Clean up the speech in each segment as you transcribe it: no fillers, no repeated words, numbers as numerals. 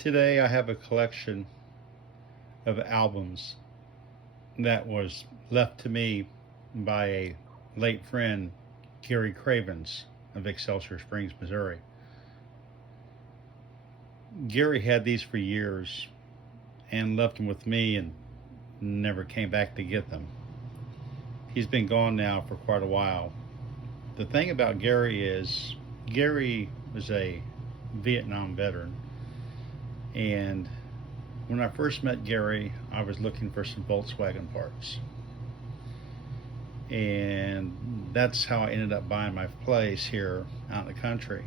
Today I have a collection of albums that was left to me by a late friend, Gary Cravens of Excelsior Springs, Missouri. Gary had these for years and left them with me and never came back to get them. He's been gone now for quite a while. The thing about Gary is Gary was a Vietnam veteran, and when I first met Gary, I was looking for some Volkswagen parts. And that's how I ended up buying my place here out in the country.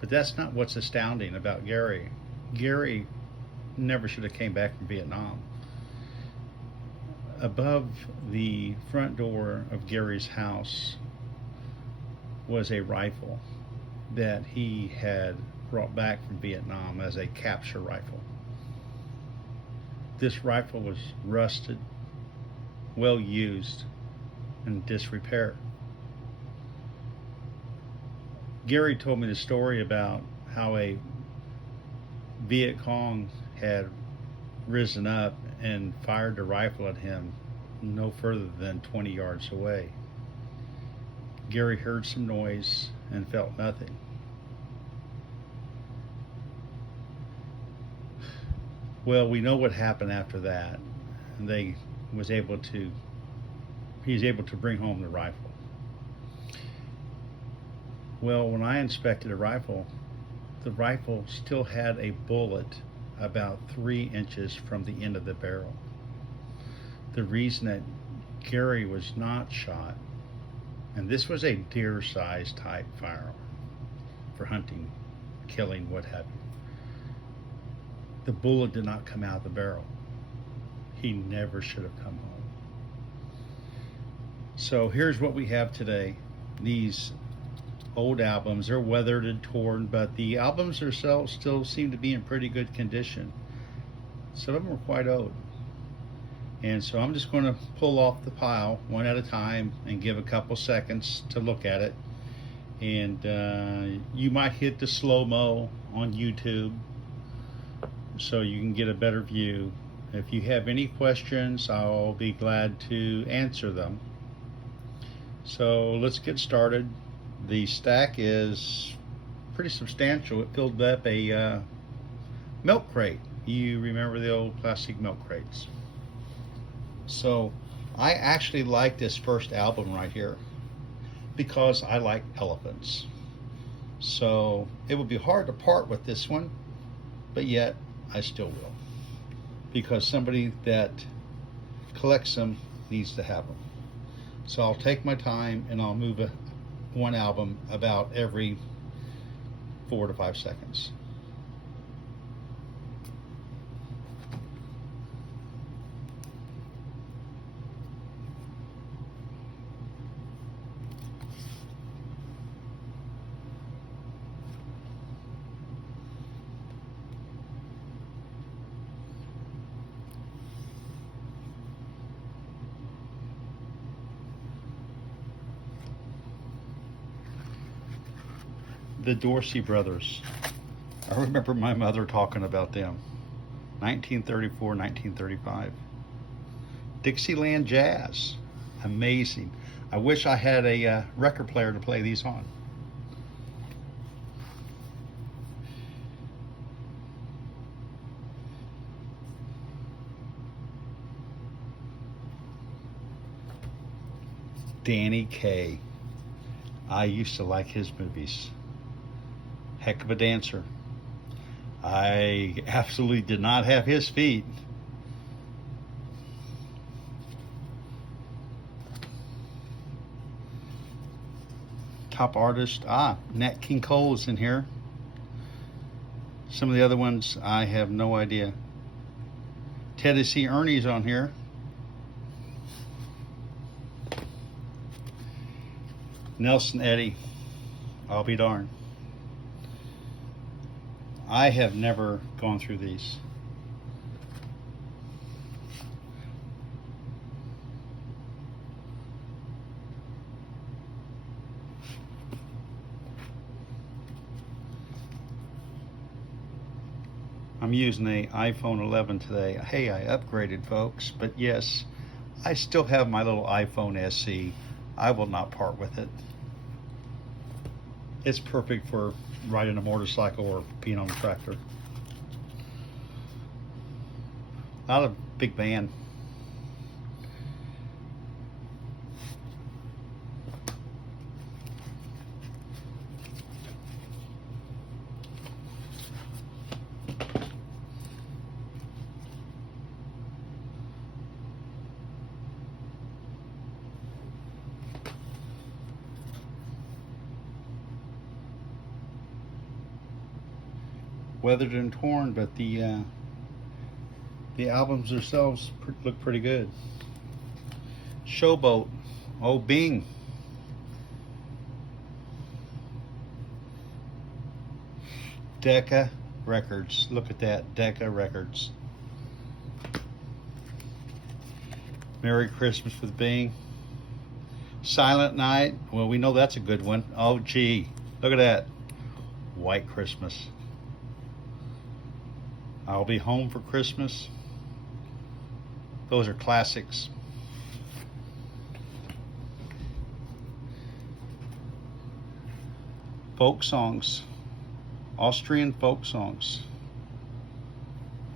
But that's not what's astounding about Gary. Gary never should have came back from Vietnam. Above the front door of Gary's house was a rifle that he had brought back from Vietnam as a capture rifle. This rifle was rusted, well used, and disrepair. Gary told me the story about how a Viet Cong had risen up and fired a rifle at him no further than 20 yards away. Gary heard some noise and felt nothing. Well, we know what happened after that. And he was able to bring home the rifle. Well, when I inspected the rifle still had a bullet about 3 inches from the end of the barrel. The reason that Gary was not shot, and this was a deer-sized type firearm for hunting, killing, what have you. The bullet did not come out of the barrel. He never should have come home. So here's what we have today. These old albums, they're weathered and torn, but the albums themselves still seem to be in pretty good condition. Some of them are quite old. And so I'm just going to pull off the pile one at a time and give a couple seconds to look at it. And you might hit the slow-mo on YouTube so you can get a better view. If you have any questions, I'll be glad to answer them. So let's get started. The stack is pretty substantial. It filled up a milk crate. You remember the old plastic milk crates. So I actually like this first album right here because I like elephants. So it would be hard to part with this one, but yet I still will, because somebody that collects them needs to have them. So I'll take my time and I'll move one album about every 4 to 5 seconds. The Dorsey brothers. I remember my mother talking about them. 1934, 1935. Dixieland Jazz. Amazing. I wish I had a record player to play these on. Danny Kaye. I used to like his movies. Heck of a dancer. I absolutely did not have his feet. Top artist, Nat King Cole's in here. Some of the other ones I have no idea. Tennessee Ernie's on here. Nelson Eddy, I'll be darned. I have never gone through these. I'm using a iPhone 11 today. Hey, I upgraded, folks, but yes, I still have my little iPhone SE. I will not part with it. It's perfect for riding a motorcycle or being on a tractor. Not a big fan. Weathered and torn, but the albums themselves look pretty good. Showboat, oh Bing. Decca Records, look at that, Decca Records. Merry Christmas with Bing. Silent Night, well, we know that's a good one. Oh gee, look at that, White Christmas. I'll Be Home for Christmas. Those are classics. Folk songs, Austrian folk songs.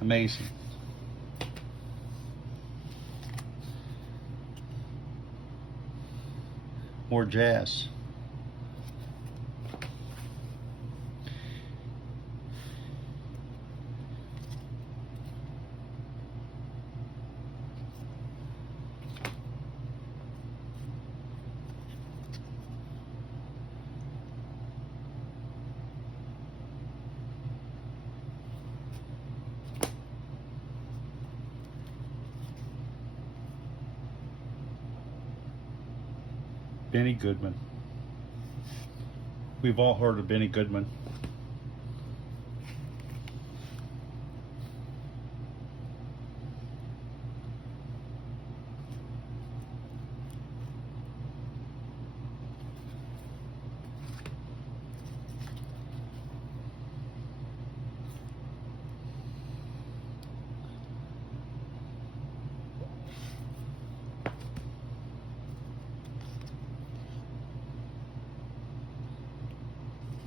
Amazing. More jazz. Benny Goodman. We've all heard of Benny Goodman.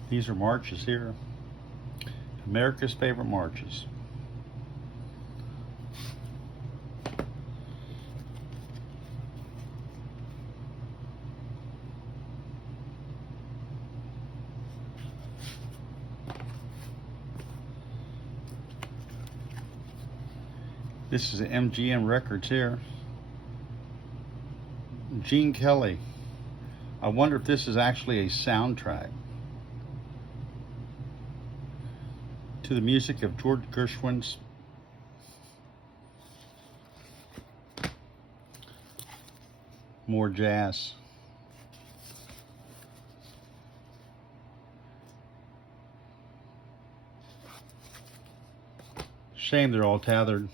These are marches here. America's favorite marches. This is MGM Records here. Gene Kelly. I wonder if this is actually a soundtrack to the music of George Gershwin's More Jazz. Shame they're all tethered.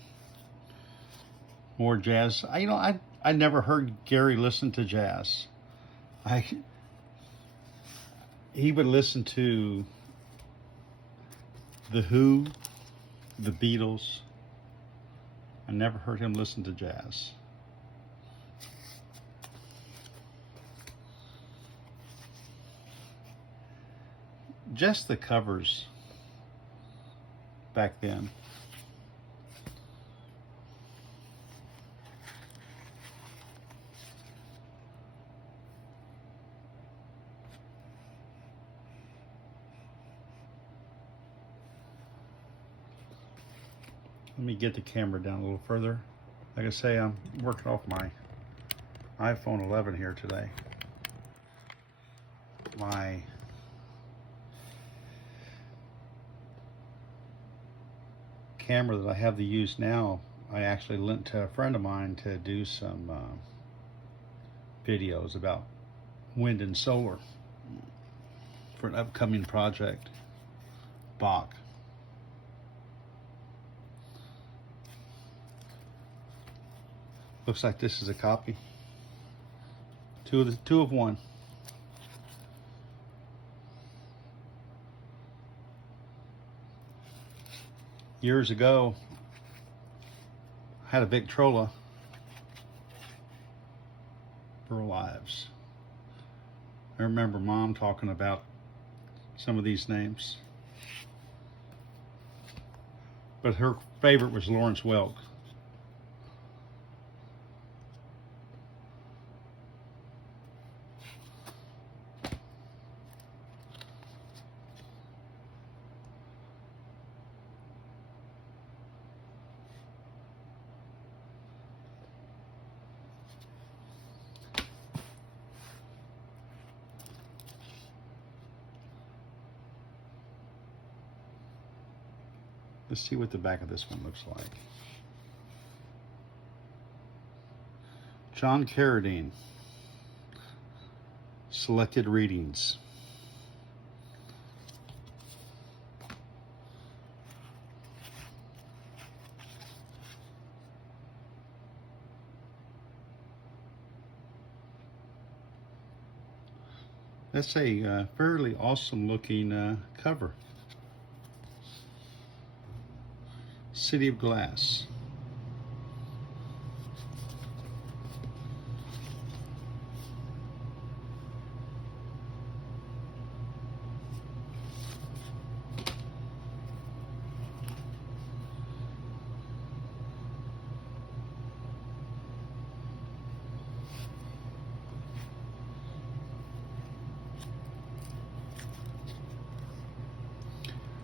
More jazz. I never heard Gary listen to jazz. He would listen to The Who, the Beatles. I never heard him listen to jazz. Just the covers back then. Let me get the camera down a little further. Like I say, I'm working off my iPhone 11 here today. My camera that I have to use now, I actually lent to a friend of mine to do some videos about wind and solar for an upcoming project. Bach. Looks like this is a copy. Two of one. Years ago, I had a Victrola for lives. I remember Mom talking about some of these names, but her favorite was Lawrence Welk. Let's see what the back of this one looks like. John Carradine, Selected Readings. That's a fairly awesome looking cover. City of Glass.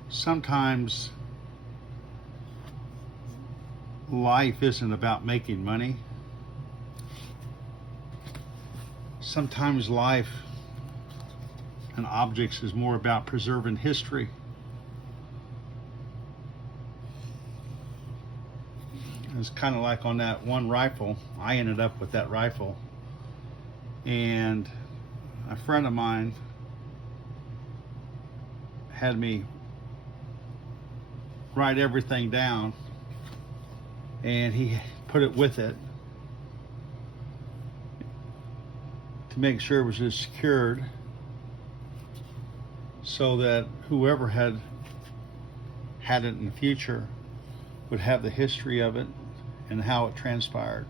Sometimes life isn't about making money. Sometimes life and objects is more about preserving history. It's kind of like on that one rifle. I ended up with that rifle, and a friend of mine had me write everything down, and he put it with it to make sure it was secured so that whoever had it in the future would have the history of it and how it transpired.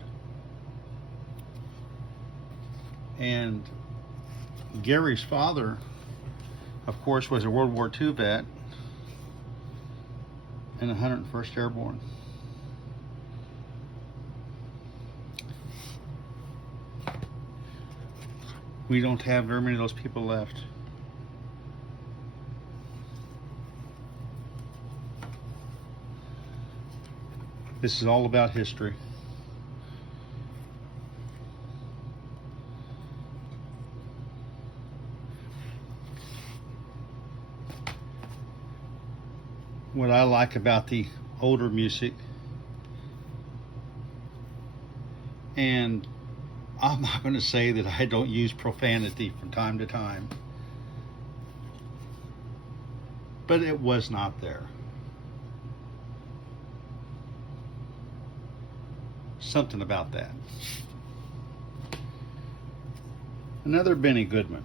And Gary's father, of course, was a World War II vet and 101st Airborne. We don't have very many of those people left. This is all about history. What I like about the older music, and I'm not going to say that I don't use profanity from time to time, but it was not there. Something about that. Another Benny Goodman.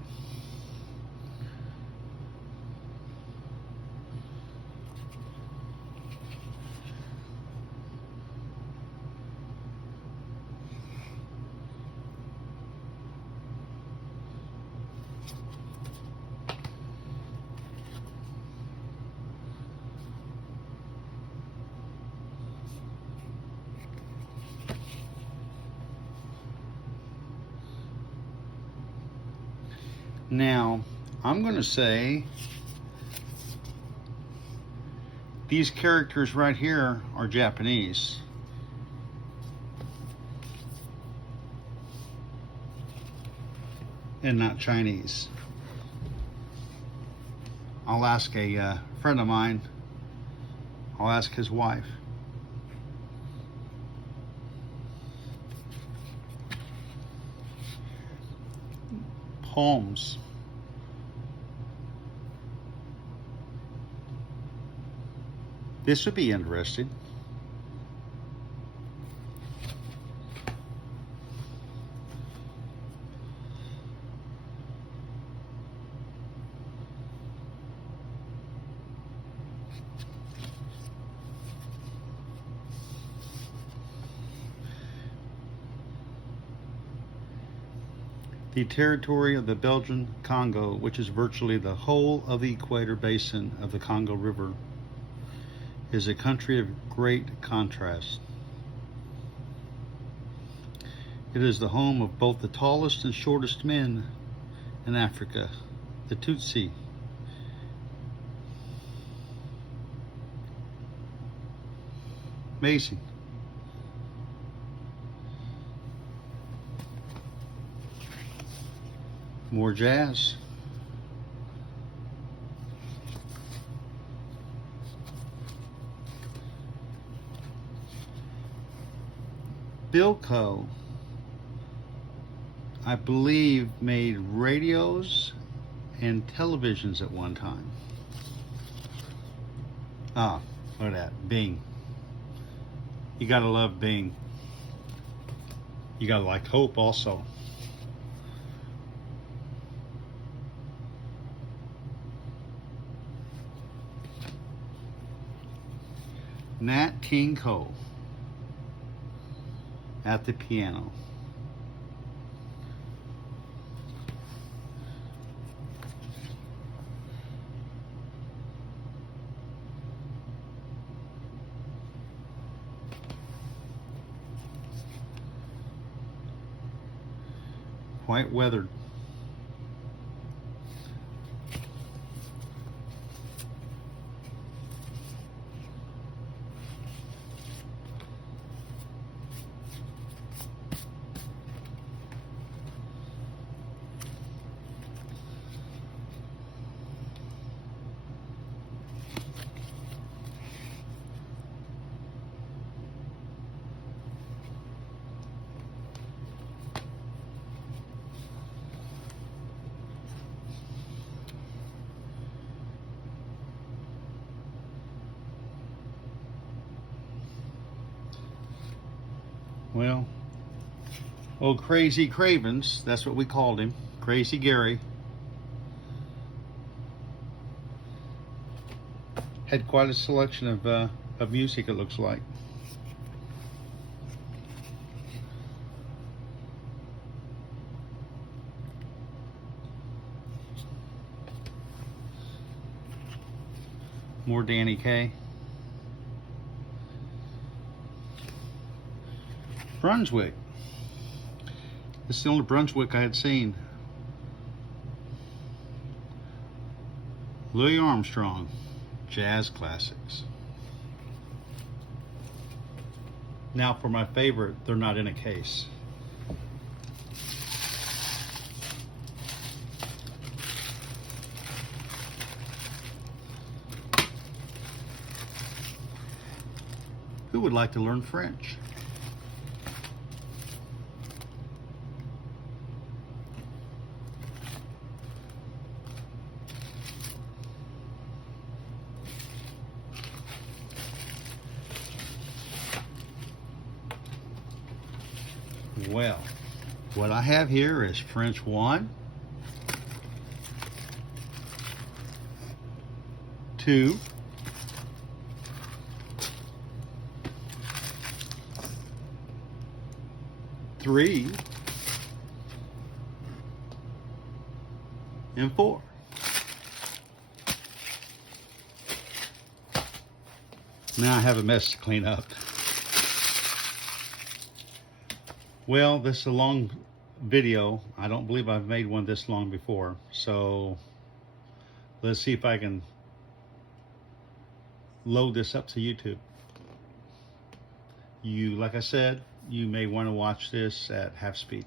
Now, I'm going to say these characters right here are Japanese. And not Chinese. I'll ask a friend of mine, I'll ask his wife. Poems. This would be interesting. The territory of the Belgian Congo, which is virtually the whole of the equator basin of the Congo River, is a country of great contrast. It is the home of both the tallest and shortest men in Africa, the Tutsi. Amazing. More jazz. Bilko, I believe, made radios and televisions at one time. Ah, look at that, Bing. You gotta love Bing. You gotta like Hope also. Nat King Cole at the piano. Quite weathered. Well, old Crazy Cravens, that's what we called him, Crazy Gary, had quite a selection of music, it looks like. More Danny Kaye. Brunswick. This is the only Brunswick I had seen. Louis Armstrong, jazz classics. Now for my favorite, they're not in a case. Who would like to learn French? Well, what I have here is French 1, 2, 3, and 4. Now I have a mess to clean up. Well, this is a long video. I don't believe I've made one this long before. So let's see if I can load this up to YouTube. Like I said, you may want to watch this at half speed.